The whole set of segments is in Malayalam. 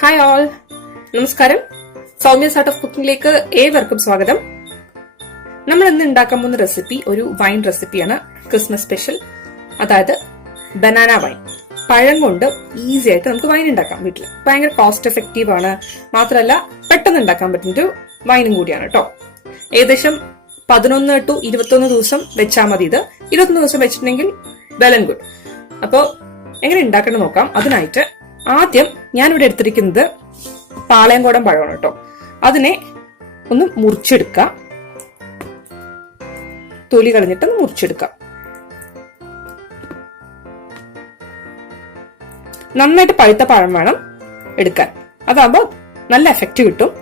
ഹായ് ഓൾ, നമസ്കാരം. സൗമ്യ ആർട്ട് ഓഫ് കുക്കിംഗിലേക്ക് ഏവർക്കും സ്വാഗതം. നമ്മൾ ഇന്ന് ഉണ്ടാക്കാൻ പോകുന്ന റെസിപ്പി ഒരു വൈൻ റെസിപ്പിയാണ്, ക്രിസ്മസ് സ്പെഷ്യൽ. അതായത് ബനാന വൈൻ. പഴം കൊണ്ട് ഈസി ആയിട്ട് നമുക്ക് വൈൻ ഉണ്ടാക്കാം വീട്ടിൽ. ഭയങ്കര കോസ്റ്റ് എഫക്റ്റീവ് ആണ്, മാത്രമല്ല പെട്ടെന്ന് ഉണ്ടാക്കാൻ പറ്റുന്ന ഒരു വൈനും കൂടിയാണ് കേട്ടോ. ഏകദേശം 11 to 21 ദിവസം വെച്ചാൽ മതി. ഇത് 21 ദിവസം വെച്ചിട്ടുണ്ടെങ്കിൽ വെൽ ആൻഡ് ഗുഡ്. അപ്പോൾ എങ്ങനെ ഉണ്ടാക്കണം നോക്കാം. അതിനായിട്ട് ആദ്യം ഞാനിവിടെ എടുത്തിരിക്കുന്നത് പാളയംകോടൻ പഴമാണ് കേട്ടോ. അതിനെ ഒന്ന് മുറിച്ചെടുക്കുക, തൊലി കളഞ്ഞിട്ട് മുറിച്ചെടുക്കുക. നന്നായിട്ട് പഴുത്ത പഴം വേണം എടുക്കാൻ, അതാകുമ്പോൾ നല്ല എഫക്റ്റ് കിട്ടും.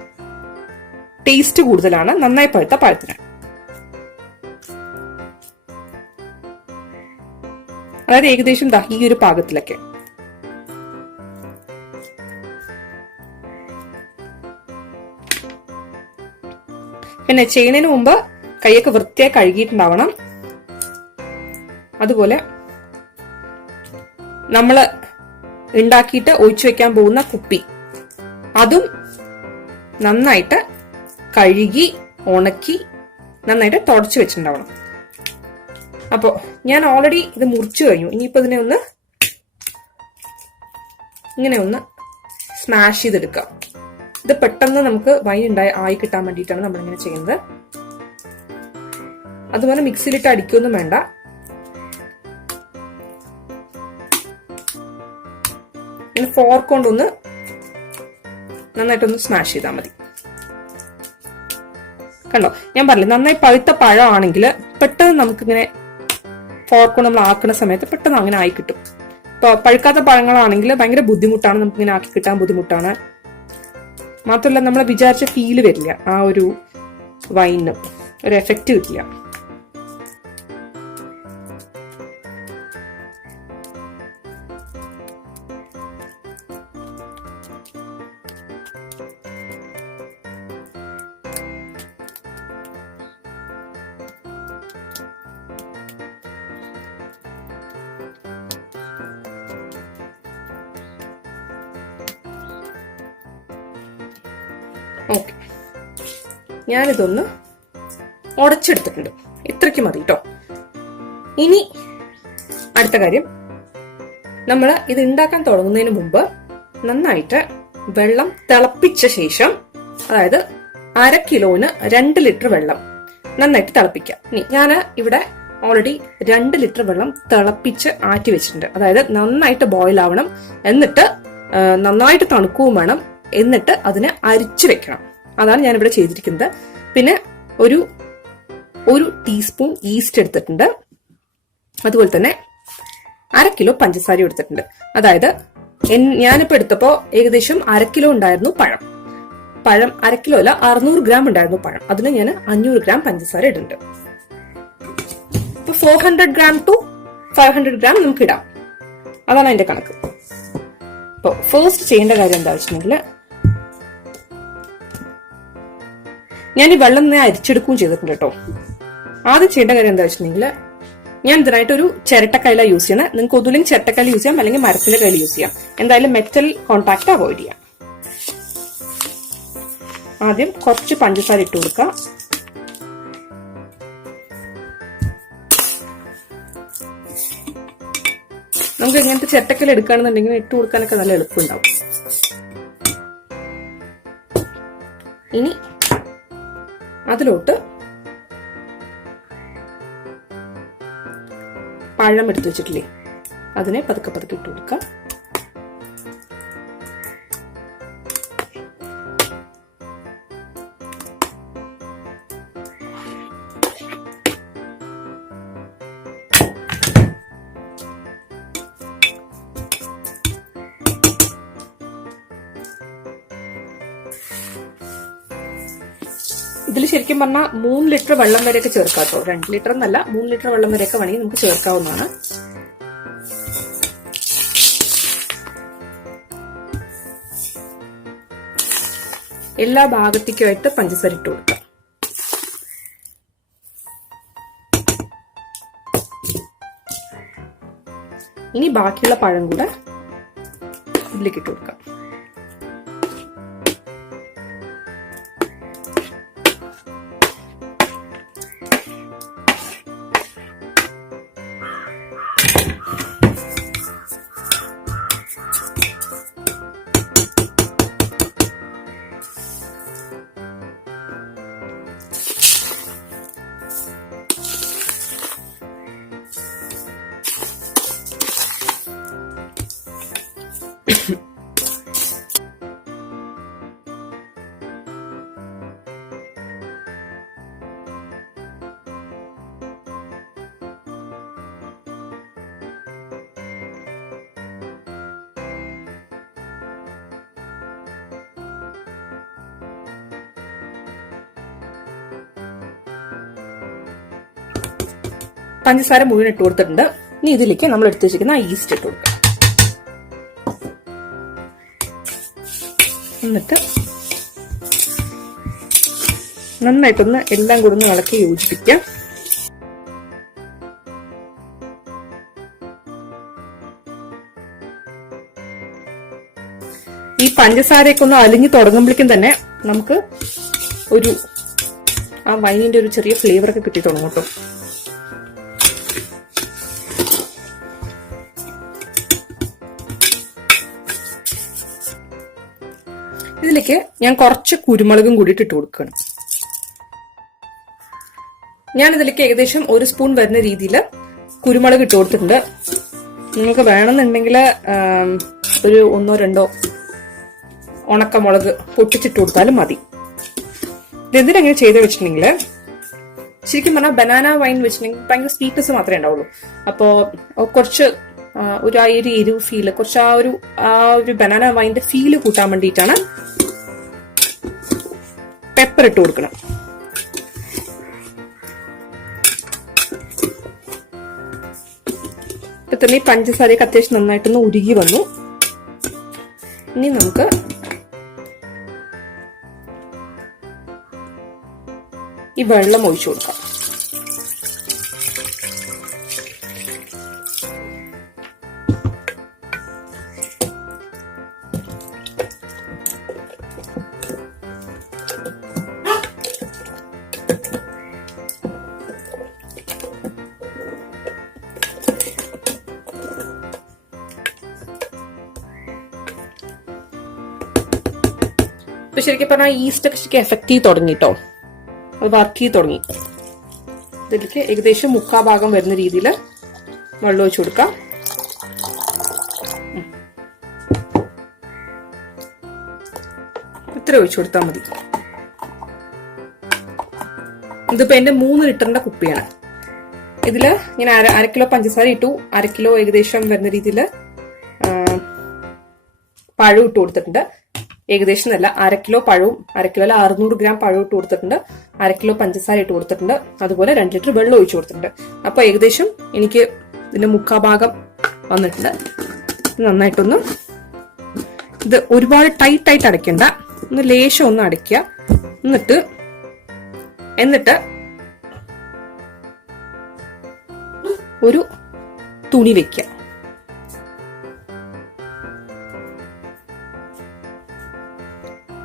ടേസ്റ്റ് കൂടുതലാണ് നന്നായി പഴുത്ത പഴത്തിന്. അതായത് ഏകദേശം ഈ ഒരു പാകത്തിലൊക്കെ. പിന്നെ ചെയ്യുന്നതിന് മുമ്പ് കൈയൊക്കെ വൃത്തിയായി കഴുകിയിട്ടുണ്ടാവണം. അതുപോലെ നമ്മള് ഉണ്ടാക്കിയിട്ട് ഒഴിച്ചു വെക്കാൻ പോകുന്ന കുപ്പി അതും നന്നായിട്ട് കഴുകി ഉണക്കി നന്നായിട്ട് തുടച്ചു വെച്ചിട്ടുണ്ടാവണം. അപ്പോ ഞാൻ ഓൾറെഡി ഇത് മുറിച്ചു കഴിഞ്ഞു. ഇനിയിപ്പോ ഇതിനെ ഇങ്ങനെ ഒന്ന് സ്മാഷ് ചെയ്തെടുക്കാം. ഇത് പെട്ടെന്ന് നമുക്ക് വൈൻ ആയി കിട്ടാൻ വേണ്ടിയിട്ടാണ് നമ്മളിങ്ങനെ ചെയ്യുന്നത്. അതുപോലെ മിക്സിയിലിട്ട് അടിക്കൊന്നും വേണ്ട. ഇങ്ങനെ ഫോർക്ക് കൊണ്ടൊന്ന് നന്നായിട്ടൊന്ന് സ്മാഷ് ചെയ്താൽ മതി. കണ്ടോ, ഞാൻ പറഞ്ഞില്ല, നന്നായി പഴുത്ത പഴമാണെങ്കിൽ പെട്ടെന്ന് നമുക്കിങ്ങനെ ഫോർക്ക് കൊണ്ട് നമ്മൾ ആക്കുന്ന സമയത്ത് പെട്ടെന്ന് അങ്ങനെ ആയി കിട്ടും. ഇപ്പൊ പഴുക്കാത്ത പഴങ്ങളാണെങ്കിൽ ഭയങ്കര ബുദ്ധിമുട്ടാണ്, നമുക്കിങ്ങനെ ആക്കി കിട്ടാൻ ബുദ്ധിമുട്ടാണ്. മാത്രമല്ല നമ്മൾ വിചാരിച്ച ഫീല് വരില്ല, ആ ഒരു വൈന് ഒരു എഫക്റ്റ് കിട്ടില്ല. ഓക്കെ, ഞാനിതൊന്ന് ഉടച്ചെടുത്തിട്ടുണ്ട്. ഇത്രയ്ക്ക് മതി കേട്ടോ. ഇനി അടുത്ത കാര്യം, നമ്മൾ ഇത് ഉണ്ടാക്കാൻ തുടങ്ങുന്നതിന് മുമ്പ് നന്നായിട്ട് വെള്ളം തിളപ്പിച്ച ശേഷം, അതായത് 1/2 കിലോന് 2 ലിറ്റർ വെള്ളം നന്നായിട്ട് തിളപ്പിക്കാം. ഇനി ഞാൻ ഇവിടെ ഓൾറെഡി 2 ലിറ്റർ വെള്ളം തിളപ്പിച്ച് ആറ്റി വെച്ചിട്ടുണ്ട്. അതായത് നന്നായിട്ട് ബോയിൽ ആവണം, എന്നിട്ട് നന്നായിട്ട് തണുക്കുകയും വേണം, എന്നിട്ട് അതിനെ അരിച്ചു വെക്കണം. അതാണ് ഞാൻ ഇവിടെ ചെയ്തിരിക്കുന്നത്. പിന്നെ ഒരു ടീസ്പൂൺ ഈസ്റ്റ് എടുത്തിട്ടുണ്ട്. അതുപോലെ തന്നെ 1/2 കിലോ പഞ്ചസാര എടുത്തിട്ടുണ്ട്. അതായത് ഞാനിപ്പോ എടുത്തപ്പോ ഏകദേശം 1/2 കിലോ ഉണ്ടായിരുന്നു പഴം. 1/2 കിലോ അല്ല, 600 ഗ്രാം ഉണ്ടായിരുന്നു പഴം. അതിന് ഞാൻ 500 ഗ്രാം പഞ്ചസാര ഇടുന്നുണ്ട്. ഇപ്പൊ 400 ഗ്രാം ടു 500 ഗ്രാം നമുക്ക് ഇടാം. അതാണ് അതിന്റെ കണക്ക്. ഇപ്പൊ ഫസ്റ്റ് ചെയ്യേണ്ട കാര്യം എന്താ വെച്ചിട്ടുണ്ടെങ്കിൽ, ഞാൻ ഈ വെള്ളം അരിച്ചെടുക്കുകയും ചെയ്തിട്ടുണ്ട് കേട്ടോ. ആദ്യം ചെയ്യേണ്ട കാര്യം എന്താ വെച്ചിട്ടുണ്ടെങ്കിൽ, ഞാൻ ഇതിനായിട്ട് ഒരു ചിരട്ടക്കൈല യൂസ് ചെയ്യണം. നിങ്ങൾക്ക് ഒന്നുമില്ലെങ്കിൽ ചിരട്ടക്കൈല യൂസ് ചെയ്യാം, അല്ലെങ്കിൽ മരത്തിന്റെ കയ്യിൽ യൂസ് ചെയ്യാം. എന്തായാലും മെറ്റൽ കോൺടാക്ട് അവോയ്ഡ് ചെയ്യാം. ആദ്യം കുറച്ച് പഞ്ചസാര ഇട്ട് കൊടുക്കാം. നമുക്ക് ഇങ്ങനത്തെ ചിരട്ടക്കൈല എടുക്കുകയാണെന്നുണ്ടെങ്കിൽ ഇട്ട് കൊടുക്കാനൊക്കെ നല്ല എളുപ്പമുണ്ടാവും. ഇനി അതിലോട്ട് പഴം എടുത്തു വെച്ചിട്ടില്ലേ, അതിനെ പതുക്കെ പതുക്കെ ഇട്ട് കൊടുക്കാം. ഇതിൽ ശരിക്കും പറഞ്ഞാൽ 3 ലിറ്റർ വെള്ളം വരെയൊക്കെ ചേർക്കാം കേട്ടോ. 2 ലിറ്റർ എന്നല്ല, 3 ലിറ്റർ വെള്ളം വരെയൊക്കെ വേണമെങ്കിൽ നമുക്ക് ചേർക്കാവുന്നതാണ്. എല്ലാ ഭാഗത്തേക്കുമായിട്ട് പഞ്ചസാര ഇട്ട് കൊടുക്കാം. ഇനി ബാക്കിയുള്ള പഴം കൂടെ ഇതിലേക്ക് ഇട്ട് കൊടുക്കാം. പഞ്ചസാര മുഴുവൻ ഇട്ട് കൊടുത്തിട്ടുണ്ട്. ഇനി ഇതിലേക്ക് നമ്മൾ എടുത്തു വെച്ചിരിക്കുന്ന ഈസ്റ്റ് ഇട്ട് കൊടുക്കാം. എന്നിട്ട് നന്നായിട്ടൊന്ന് എല്ലാം കൂടെ ഒന്ന് ഇളക്കി യോജിപ്പിക്കാം. ഈ പഞ്ചസാരയൊക്കെ ഒന്ന് അലിഞ്ഞു തുടങ്ങുമ്പോഴേക്കും തന്നെ നമുക്ക് ഒരു ആ വൈനിന്റെ ഒരു ചെറിയ ഫ്ലേവർ ഒക്കെ കിട്ടി തുടങ്ങും കേട്ടോ. ഇതിലേക്ക് ഞാൻ കുറച്ച് കുരുമുളകും കൂടിയിട്ട് ഇട്ട് കൊടുക്കണം. ഞാൻ ഇതിലേക്ക് ഏകദേശം 1 സ്പൂൺ വരുന്ന രീതിയിൽ കുരുമുളക് ഇട്ട് കൊടുത്തിട്ടുണ്ട്. നിങ്ങൾക്ക് വേണമെന്നുണ്ടെങ്കിൽ ഒരു 1-2 ഉണക്കമുളക് പൊട്ടിച്ചിട്ട് കൊടുത്താലും മതി. ഇതെന്തിനെങ്ങനെ ചെയ്ത് വെച്ചിട്ടുണ്ടെങ്കിൽ ശരിക്കും പറഞ്ഞാൽ ബനാന വൈൻ വെച്ചിട്ടുണ്ടെങ്കിൽ ഭയങ്കര സ്വീറ്റ്നെസ് മാത്രമേ ഉണ്ടാവുള്ളൂ. അപ്പോ കുറച്ച് ഒരു എരിവ് ഫീല്, കുറച്ച് ആ ഒരു ബനാന വൈൻ്റെ ഫീല് കൂട്ടാൻ വേണ്ടിയിട്ടാണ് പെപ്പർ ഇട്ട് കൊടുക്കണം. ഇപ്പൊ തന്നെ ഈ പഞ്ചസാരയൊക്കെ അത്യാവശ്യം നന്നായിട്ടൊന്ന് ഉരുകി വന്നു. ഇനി നമുക്ക് ഈ വെള്ളം ഒഴിച്ചു കൊടുക്കാം. ഇപ്പൊ ശരിക്കും പറഞ്ഞാൽ ഈസ്റ്റ് ഒക്കെ ശരിക്കും എഫക്ട് ചെയ്ത് തുടങ്ങിട്ടോ, അത് വർക്ക് ചെയ്ത് തുടങ്ങി. ഇതിലേക്ക് ഏകദേശം 1/4 ഭാഗം വരുന്ന രീതിയിൽ വെള്ളം ഒഴിച്ചു കൊടുക്കാം. ഇത്ര ഒഴിച്ചു കൊടുത്താൽ മതി. ഇതിപ്പോ എന്റെ 3 ലിറ്ററിന്റെ കുപ്പിയാണ്. ഇതില് ഞാൻ അര കിലോ പഞ്ചസാര ഇട്ടു, 1/2 കിലോ ഏകദേശം വരുന്ന രീതിയിൽ പഴം ഇട്ട് കൊടുത്തിട്ടുണ്ട്. ഏകദേശം അല്ല, 1/2 കിലോ പഴവും 1/2 കിലോ 600 ഗ്രാം പഴം ഇട്ട് കൊടുത്തിട്ടുണ്ട്, 1/2 കിലോ പഞ്ചസാര ഇട്ട് കൊടുത്തിട്ടുണ്ട്, അതുപോലെ 2 ലിറ്റർ വെള്ളം ഒഴിച്ചു കൊടുത്തിട്ടുണ്ട്. അപ്പൊ ഏകദേശം എനിക്ക് ഇതിന്റെ 1/4 ഭാഗം വന്നിട്ടുണ്ട്. നന്നായിട്ടൊന്ന് ഇത് ഒരുപാട് ടൈറ്റ് ആയിട്ട് അടയ്ക്കണ്ട, ഒന്ന് ലേശം ഒന്ന് അടയ്ക്കുക. എന്നിട്ട് ഒരു തുണി വെക്കുക.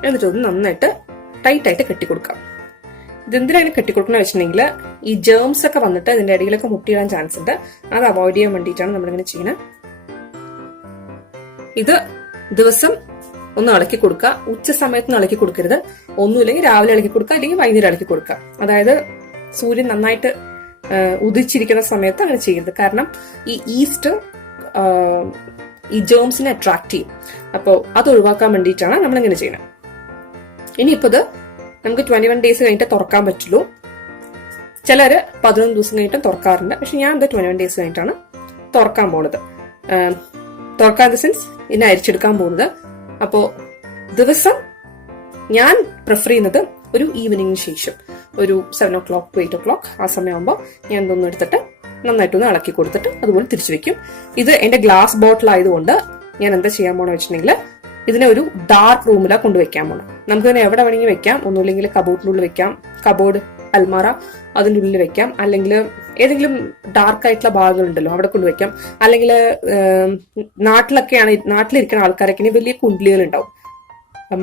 എന്നിട്ടൊന്ന് നന്നായിട്ട് ടൈറ്റ് ആയിട്ട് കെട്ടിക്കൊടുക്കാം. ഇതെന്തിനാണ് കെട്ടിക്കൊടുക്കുന്ന വെച്ചിട്ടുണ്ടെങ്കിൽ ഈ ജേംസ് ഒക്കെ വന്നിട്ട് ഇതിന്റെ ഇടയിലൊക്കെ മുട്ടിയിടാൻ ചാൻസ് ഉണ്ട്. അത് അവോയ്ഡ് ചെയ്യാൻ വേണ്ടിയിട്ടാണ് നമ്മളിങ്ങനെ ചെയ്യുന്നത്. ഇത് ദിവസം ഒന്ന് ഇളക്കി കൊടുക്കുക. ഉച്ച സമയത്ത് ഇളക്കി കൊടുക്കരുത്. ഒന്നുമില്ലെങ്കിൽ രാവിലെ ഇളക്കി കൊടുക്കുക, അല്ലെങ്കിൽ വൈകുന്നേരം ഇളക്കി കൊടുക്കുക. അതായത് സൂര്യൻ നന്നായിട്ട് ഉദിച്ചിരിക്കുന്ന സമയത്ത് അങ്ങനെ ചെയ്യരുത്. കാരണം ഈ ഈസ്റ്റ് ഈ ജേംസിനെ അട്രാക്ട് ചെയ്യും. അപ്പോൾ അത് ഒഴിവാക്കാൻ വേണ്ടിയിട്ടാണ് നമ്മളിങ്ങനെ ചെയ്യുന്നത്. ഇനിയിപ്പോ ഇത് നമുക്ക് 21 ഡേയ്സ് കഴിഞ്ഞിട്ട് തുറക്കാൻ പറ്റുള്ളൂ. ചിലര് 11 ദിവസം കഴിഞ്ഞിട്ടും തുറക്കാറുണ്ട്. പക്ഷെ ഞാൻ ഇത് 21 ഡേയ്സ് കഴിഞ്ഞിട്ടാണ് തുറക്കാൻ പോകുന്നത്. തുറക്കാൻ ഇൻ ദ സെൻസ് ഇതിനെ അരിച്ചെടുക്കാൻ പോകുന്നത്. അപ്പോ ദിവസം ഞാൻ പ്രിഫർ ചെയ്യുന്നത് ഒരു ഈവനിങ്ങിന് ശേഷം ഒരു 7 o'clock to 8 o'clock ആ സമയമാകുമ്പോൾ ഞാൻ ഇതൊന്നും എടുത്തിട്ട് നന്നായിട്ടൊന്ന് ഇളക്കി കൊടുത്തിട്ട് അതുപോലെ തിരിച്ചു വെക്കും. ഇത് എന്റെ ഗ്ലാസ് ബോട്ടിൽ ആയതുകൊണ്ട് ഞാൻ എന്താ ചെയ്യാൻ പോണെന്ന് വെച്ചിട്ടുണ്ടെങ്കിൽ ഇതിനെ ഒരു ഡാർക്ക് റൂമിലാണ് കൊണ്ടുവയ്ക്കാൻ പോണം. നമുക്കിതിനെ എവിടെ വേണമെങ്കിൽ വെക്കാം. ഒന്നുമില്ലെങ്കിൽ കബോർഡിന്റെ ഉള്ളിൽ വെക്കാം, കബോർഡ് അൽമാറ അതിന്റെ ഉള്ളിൽ വെക്കാം, അല്ലെങ്കിൽ ഏതെങ്കിലും ഡാർക്ക് ആയിട്ടുള്ള ഭാഗങ്ങളുണ്ടല്ലോ അവിടെ കൊണ്ടുവയ്ക്കാം. അല്ലെങ്കിൽ നാട്ടിലിരിക്കുന്ന ആൾക്കാരൊക്കെ വലിയ കുണ്ടിലുകൾ ഉണ്ടാവും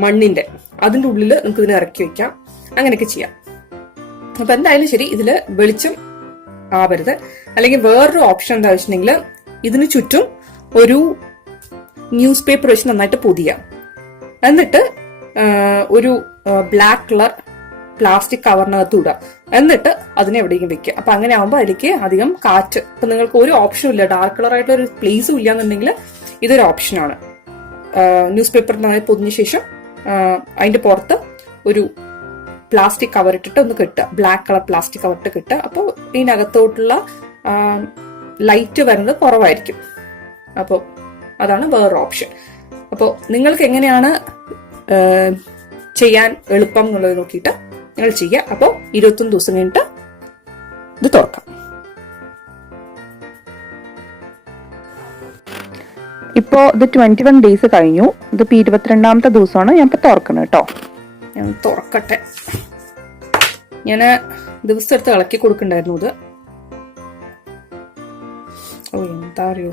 മണ്ണിന്റെ, അതിന്റെ ഉള്ളിൽ നമുക്ക് ഇതിനെ ഇറക്കി വെക്കാം. അങ്ങനെയൊക്കെ ചെയ്യാം. അപ്പൊ എന്തായാലും ശരി, ഇതില് വെളിച്ചം ആവരുത്. അല്ലെങ്കിൽ വേറൊരു ഓപ്ഷൻ എന്താ വെച്ചിട്ടുണ്ടെങ്കിൽ ഇതിന് ചുറ്റും ഒരു ന്യൂസ് പേപ്പർ വെച്ച് നന്നായിട്ട് പൊതിയാം. എന്നിട്ട് ഒരു ബ്ലാക്ക് കളർ പ്ലാസ്റ്റിക് കവറിനകത്ത് ഇടുക. എന്നിട്ട് അതിനെ എവിടേക്കും വെക്കുക. അപ്പൊ അങ്ങനെ ആകുമ്പോൾ അതിലേക്ക് അധികം കാറ്റ്, ഇപ്പൊ നിങ്ങൾക്ക് ഒരു ഓപ്ഷനും ഇല്ല, ഡാർക്ക് കളർ ആയിട്ടുള്ള ഒരു പ്ലേസും ഇല്ല എന്നുണ്ടെങ്കിൽ ഇതൊരു ഓപ്ഷനാണ്. ന്യൂസ് പേപ്പർ നന്നായി പൊതിഞ്ഞ ശേഷം അതിന്റെ പുറത്ത് ഒരു പ്ലാസ്റ്റിക് കവർ ഇട്ടിട്ട് ഒന്ന് കെട്ടുക, ബ്ലാക്ക് കളർ പ്ലാസ്റ്റിക് കവർ ഇട്ട് കെട്ടുക. അപ്പോൾ ഇതിനകത്തോട്ടുള്ള ലൈറ്റ് വരുന്നത് കുറവായിരിക്കും. അപ്പോൾ അതാണ് വേറൊരു ഓപ്ഷൻ. അപ്പോൾ നിങ്ങൾക്ക് എങ്ങനെയാണ് ചെയ്യാൻ എളുപ്പം എന്നുള്ളത് നോക്കിയിട്ട് നിങ്ങൾ ചെയ്യുക. അപ്പോൾ 21 ദിവസം കഴിഞ്ഞിട്ട് ഇത് തുറക്കാം. ഇപ്പോൾ ഇത് 21 days കഴിഞ്ഞു. ഇതിപ്പോൾ 22ാമത്തെ ദിവസമാണ് ഞാൻ ഇപ്പോൾ തുറക്കണം കേട്ടോ. ഞാൻ തുറക്കട്ടെ. ഞാൻ ദിവസം എടുത്ത് ഇളക്കി കൊടുക്കണ്ടായിരുന്നു ഇത്. ഓ എന്താ അറിയോ,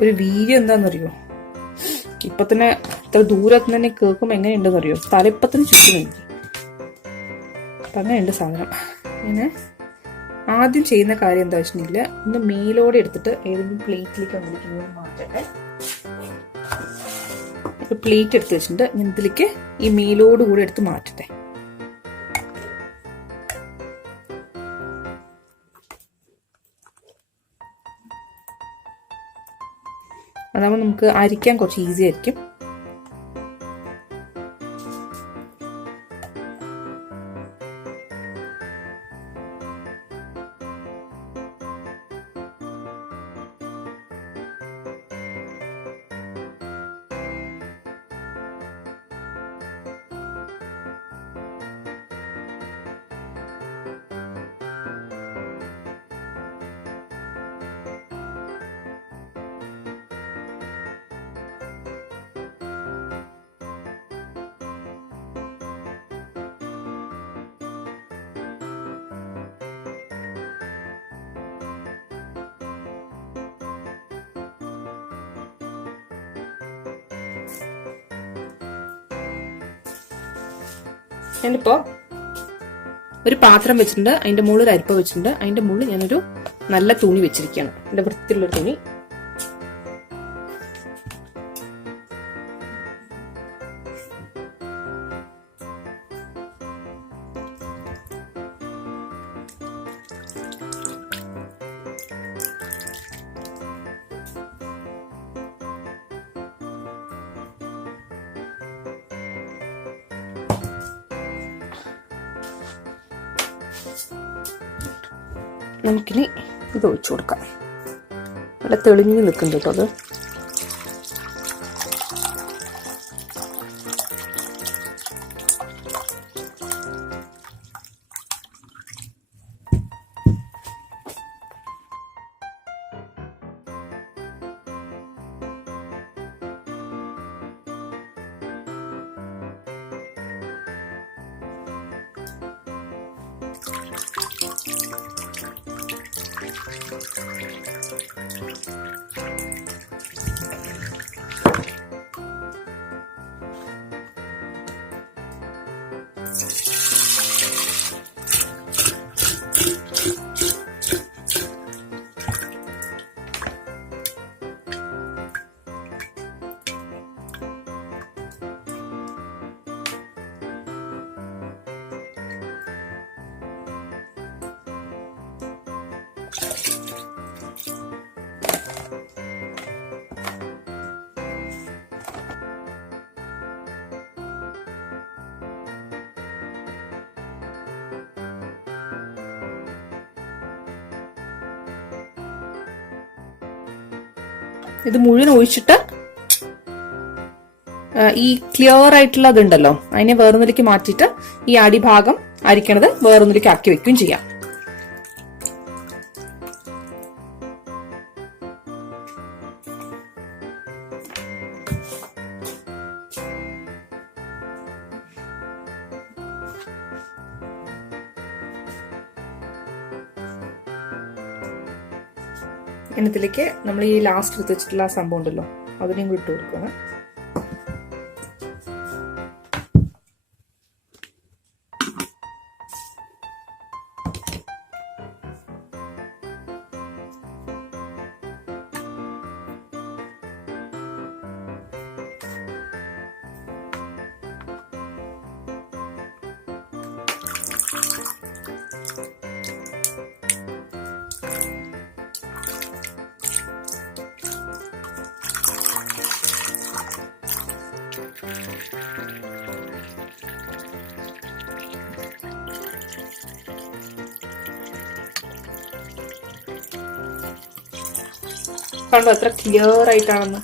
ഒരു വീര്യം എന്താണെന്നറിയോ, ഇപ്പൊ തന്നെ ഇത്ര ദൂരത്ത് തന്നെ കേൾക്കുമ്പോൾ എങ്ങനെയുണ്ടെന്ന് അറിയോ, തലപ്പത്തിന് ചുറ്റും എനിക്ക്. അപ്പം അങ്ങനെയുണ്ട് സാധനം. ഞാൻ ആദ്യം ചെയ്യുന്ന കാര്യം എന്താ വെച്ചിട്ടുണ്ടെങ്കിൽ ഒന്ന് മേലോടെ എടുത്തിട്ട് ഏതെങ്കിലും പ്ലേറ്റിലേക്ക് വന്നിരിക്കുന്നത് മാറ്റട്ടെ. ഇപ്പൊ പ്ലേറ്റ് എടുത്ത് വെച്ചിട്ടുണ്ട്, ഞാൻ ഇതിലേക്ക് ഈ മേലോട് കൂടെ എടുത്ത് മാറ്റട്ടെ. അതാകുമ്പോൾ നമുക്ക് അരിക്കാൻ കുറച്ച് ഈസി ആയിരിക്കും. ഞാനിപ്പോ ഒരു പാത്രം വെച്ചിട്ടുണ്ട്, അതിന്റെ മുകളിൽ ഒരു അരിപ്പ വെച്ചിട്ടുണ്ട്, അതിന്റെ മുകളിൽ ഞാനൊരു നല്ല തുണി വെച്ചിരിക്കുകയാണ്, നല്ല വൃത്തിയുള്ള തുണി. നമുക്കിനി ഇത് ഒഴിച്ചു കൊടുക്കാം. നല്ല തെളിഞ്ഞ് നിൽക്കുന്നുണ്ട് കേട്ടോ അത്. ഇത് മുഴുവൻ ഒഴിച്ചിട്ട് ഈ ക്ലിയർ ആയിട്ടുള്ള അതുണ്ടല്ലോ അതിനെ വേറൊന്നിലേക്ക് മാറ്റിയിട്ട് ഈ അടിഭാഗം അരിക്കണത് വേറൊന്നിലേക്ക് ആക്കി വെക്കുകയും ചെയ്യാം. ഇതിലേക്ക് നമ്മൾ ഈ ലാസ്റ്റ് എടുത്ത് വെച്ചിട്ടുള്ള ആ സംഭവം ഉണ്ടല്ലോ അതിനെയും കൂടി ഇട്ട് കൊടുക്കണം. കണ്ടോ എത്ര ക്ലിയർ ആയിട്ടാണെന്ന്.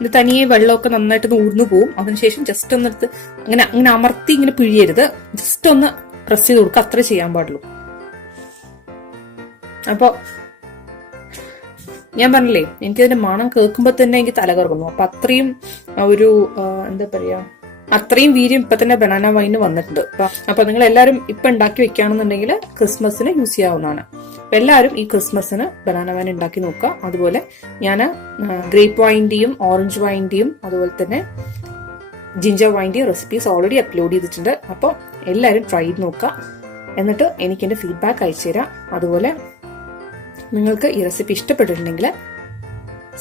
ഇത് തനിയെ വെള്ളമൊക്കെ നന്നായിട്ട് ഊർന്നു പോവും. അതിനുശേഷം ജസ്റ്റ് ഒന്നെടുത്ത് അങ്ങനെ അങ്ങനെ അമർത്തി ഇങ്ങനെ പിഴിയരുത്, ജസ്റ്റ് ഒന്ന് പ്രസ് ചെയ്ത് കൊടുക്കുക, അത്ര ചെയ്യാൻ പാടുള്ളൂ. അപ്പൊ ഞാൻ പറഞ്ഞില്ലേ, എനിക്കതിന്റെ മണം കേൾക്കുമ്പോ തന്നെ എനിക്ക് തല കറങ്ങുന്നു. അപ്പൊ അത്രയും ഒരു എന്താ പറയാ, അത്രയും വീര്യം ഇപ്പൊ തന്നെ ബനാന വൈന് വന്നിട്ടുണ്ട്. അപ്പൊ നിങ്ങൾ എല്ലാവരും ഇപ്പൊ ഉണ്ടാക്കി വെക്കുകയാണെന്നുണ്ടെങ്കിൽ ക്രിസ്മസിന് യൂസ് ചെയ്യാവുന്നതാണ്. അപ്പൊ എല്ലാവരും ഈ ക്രിസ്മസിന് ബനാന വൈൻ ഉണ്ടാക്കി നോക്കുക. അതുപോലെ ഞാൻ ഗ്രേപ്പ് വൈൻ്റെയും ഓറഞ്ച് വൈൻ്റെയും അതുപോലെ തന്നെ ജിഞ്ചർ വൈൻ്റെയും റെസിപ്പീസ് ഓൾറെഡി അപ്ലോഡ് ചെയ്തിട്ടുണ്ട്. അപ്പോൾ എല്ലാവരും ട്രൈ ചെയ്ത് നോക്കുക. എന്നിട്ട് എനിക്ക് എന്റെ ഫീഡ്ബാക്ക് അയച്ചു തരാം. അതുപോലെ നിങ്ങൾക്ക് ഈ റെസിപ്പി ഇഷ്ടപ്പെട്ടിട്ടുണ്ടെങ്കിൽ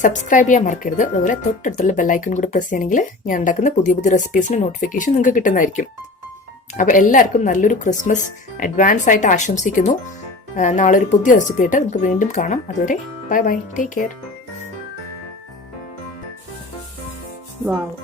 സബ്സ്ക്രൈബ് ചെയ്യാൻ മറക്കരുത്. അതുപോലെ തൊട്ടടുത്തുള്ള ബെല്ലൈക്കൺ കൂടി പ്രസ് ചെയ്യണമെങ്കിൽ ഞാൻ ഉണ്ടാക്കുന്ന പുതിയ പുതിയ റെസിപ്പീസിന് നോട്ടിഫിക്കേഷൻ നിങ്ങൾക്ക് കിട്ടുന്നതായിരിക്കും. അപ്പൊ എല്ലാവർക്കും നല്ലൊരു ക്രിസ്മസ് അഡ്വാൻസ് ആയിട്ട് ആശംസിക്കുന്നു. നാളെ ഒരു പുതിയ റെസിപ്പി ആയിട്ട് നമുക്ക് വീണ്ടും കാണാം. അതുവരെ ബൈ ബൈ, ടേക്ക് കെയർ. വാവ്.